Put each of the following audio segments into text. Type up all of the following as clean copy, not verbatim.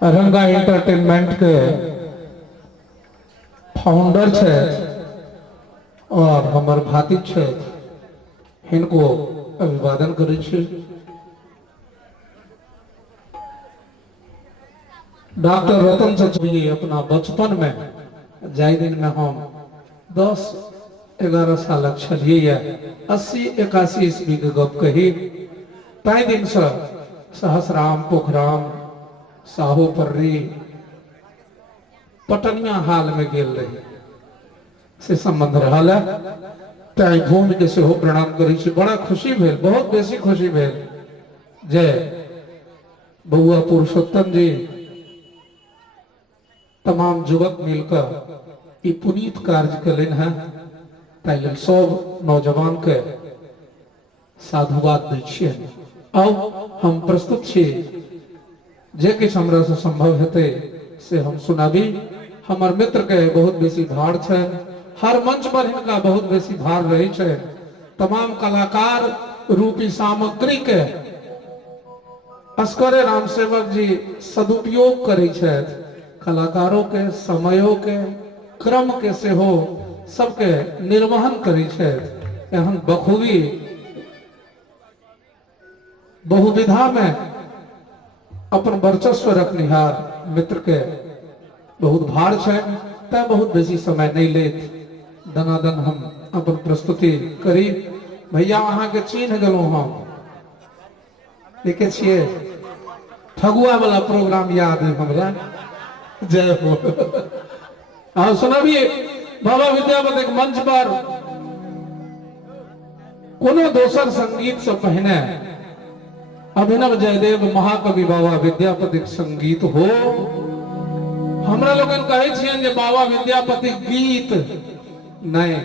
रंगा एंटरटेनमेंट के फाउंडर छे और हमार भाती छे, इनको अभिवादन करै छी। डॉक्टर रतन चचवी अपना बचपन में जाय दिन में हम 10-11 साल छलिए 80-81 ईस्वी के गप कही। ताई दिन से सहसराम, पोखराम, साहो पर्री, पटनिया हाल में गेल रही से संबंध रहल है। ताई भूमि के सेहो प्रणाम करै छी। बड़ा खुशी भेल, बहुत बेसी खुशी भेल जे बउआ पुरुषोत्तम जी तमाम युवक मिलकर ई पुनीत कार्य करें हैं। ताई सब नौजवान के साधुवाद दै छियै। अब हम प्रस्तुत छी, जे किछ हमरा से संभव हेते से हम सुनाबी। हमर मित्र के बहुत बेसी भार छै, हर मंच पर इनका बहुत बेसी भार रहे छै। तमाम कलाकार रूपी सामग्री के अस्करे राम सेवक जी सदुपयोग करे छथि। कलाकारों के समयों के क्रम के सेहो सबके निर्वहन करे छथि। एहन बखूबी बहुविधा में अपन वर्चस्व रखनिहार मित्र के बहुत भार छै, तै बहुत बेसी समय नहीं लेत दनादन हम अपन प्रस्तुति करी। भैया अहाँ के चिन्ह गेलौ, हम देखे छिए ठगुआ वाला प्रोग्राम याद है हमरा। जय हो। हाँ सुनाबिए। बाबा विद्यापति मंच पर कोनो दोसर संगीत से पहने अभिनव जयदेव महाकवि बाबा विद्यापति संगीत हो। हमरा लोगन कहे छियन जे बाबा विद्यापति गीत नहीं,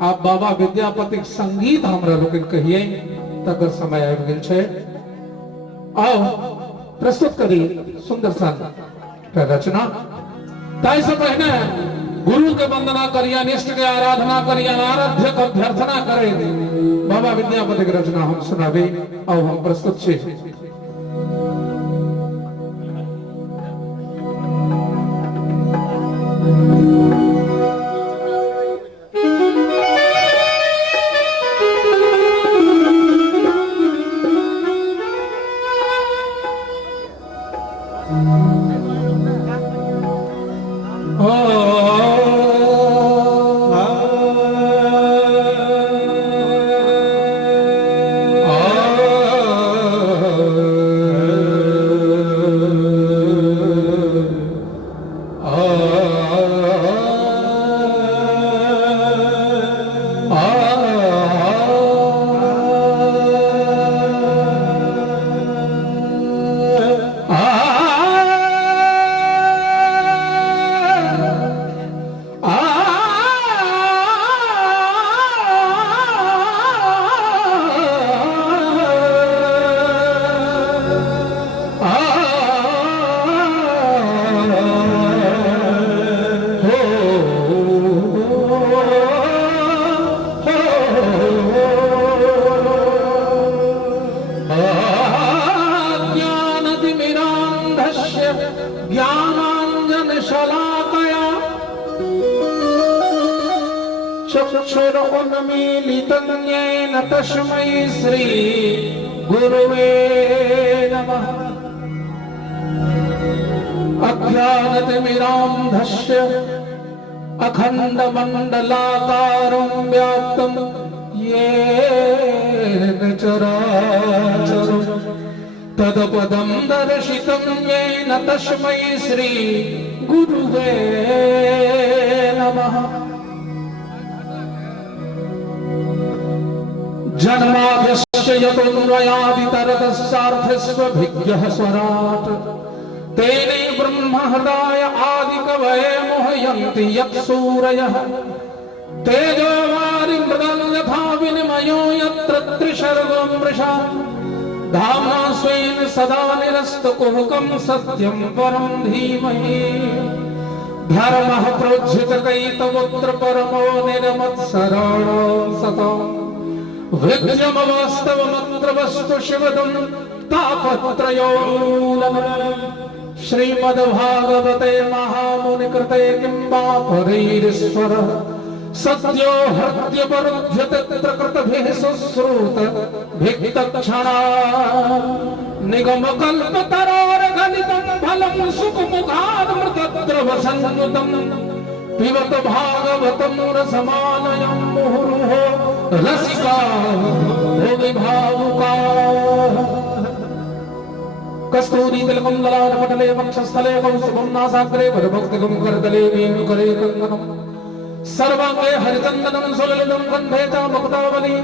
आप बाबा विद्यापति संगीत हमरा लोगन कहिए, तकर समय आबि गेल छै। आओ प्रस्तुत करी सुंदर सन रचना। ताई से पहले गुरु के वंदना करिया, निष्ठ के आराधना करिया, आराध्य के अभ्यर्थना करे बाबा विद्यापति की रचना हम सुनाबी। और हम प्रस्तुत छी। चक्षुरुन्मीलितं तस्मै श्री गुरुवे नमः। अज्ञानतिमिरान्धस्य अखण्डमण्डलाकारं व्याप्तं येन चराचरं तत्पदं दर्शितं येन तस्मै श्री गुरुवे नमः। जन्माद्यस्य यतोऽन्वयादितरतस्यार्थस्वभिज्ञः स्वराट् तेने ब्रह्महृदाय आदिकवये मोहयन्ति यत्सूरयः। तेजो वारिमृदं यथा विनिमयो यत्र त्रिसर्गो मृषा धाम्ना स्वेन सदा निरस्तकुहकं सत्यं परं धीमहि। धर्मः प्रोज्झितकैतवोऽत्र परमो निर्मत्सराणो सतम् विद्यमवास्तवमत्र वस्तु शिवदं तापत्रयोऽलम् श्रीमद्भागवते महामुनि कृते किंबा परैरीश्वर सद्यो हृद्य परुध्यते कृतभिः सुश्रुत भिक्तक्षणा निगम कल्पतरोर गलितं फलं सुखमुखाद मृतद्रव संयुतं पिबत भागवतं रसमालयं मुहुर्मुहुः रसिका भुवि भावुका कस्तूरी तिलकं ललाटपटले वक्षस्थले कौस्तुभं नासाग्रे वरभक्तिकं करतले वेणुकरे कङ्कणम् सर्वांगे हरिचन्दनं सुललितं गन्धे च मुक्तावली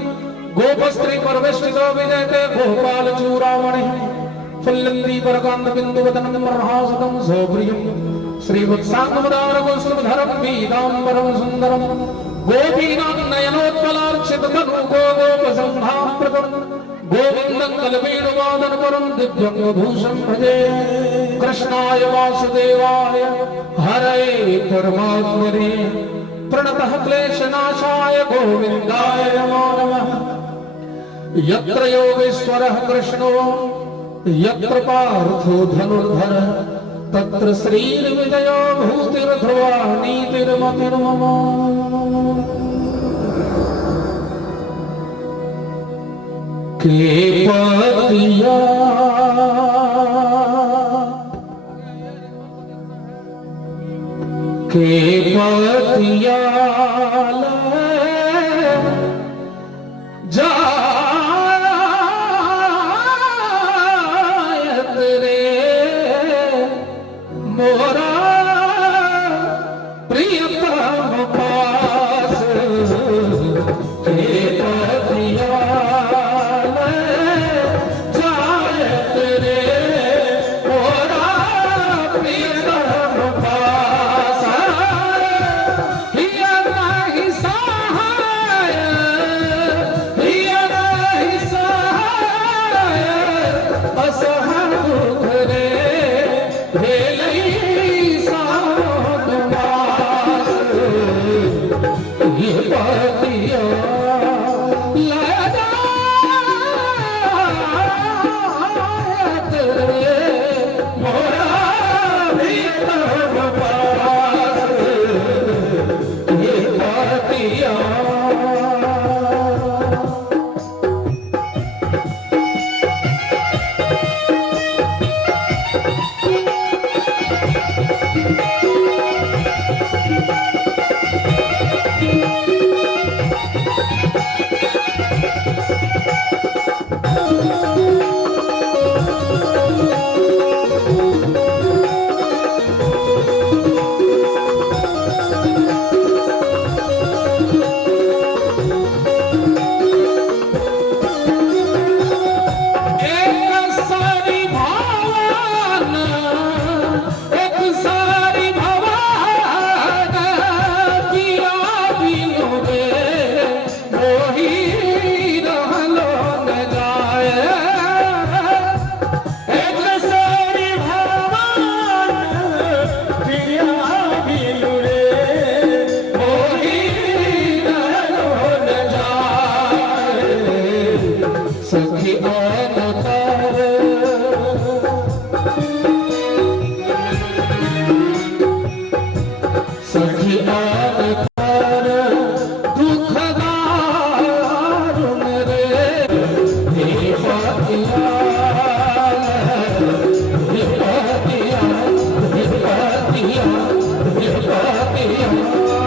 गोपस्त्री परवेष्टितो विजयते गोपालचूडामणिः फुल्लन्दी परकान्तबिन्दुवदनं प्रहासतं सौप्रियं श्रीवत्साङ्गमदारगोस्तुमधरं पीताम्बरं सुन्दरं गोपीनां नयनोत्पलार्चिततनु गोपसंहाप्रदं गोविन्दं कलवेणुवादनपरं दिव्यङ्गभूषं भजे कृष्णाय वासुदेवाय हरये परमात्मने प्रणतः क्लेशनाशाय गोविन्दाय नमो नमः यत्र योगेश्वरः कृष्णो यत्र पार्थो धनुर्धरः तत्र श्रीर्विजयो भूतिर्ध्रुवा नीतिर्मतिर्मम केपतिया जायत रे मोरा प्रियतम पास केपतिया जायत रे मोरा प्रियतम पास हिया नाही सहाय असहाय दुख रे भेलई साधवास ये पतिया लजायत रे मोरा भीतर पास ये पतिया सखी अवतार सखी अवतार दुखदार रे हे पतिया हे पतिया हे पतिया हे पतिया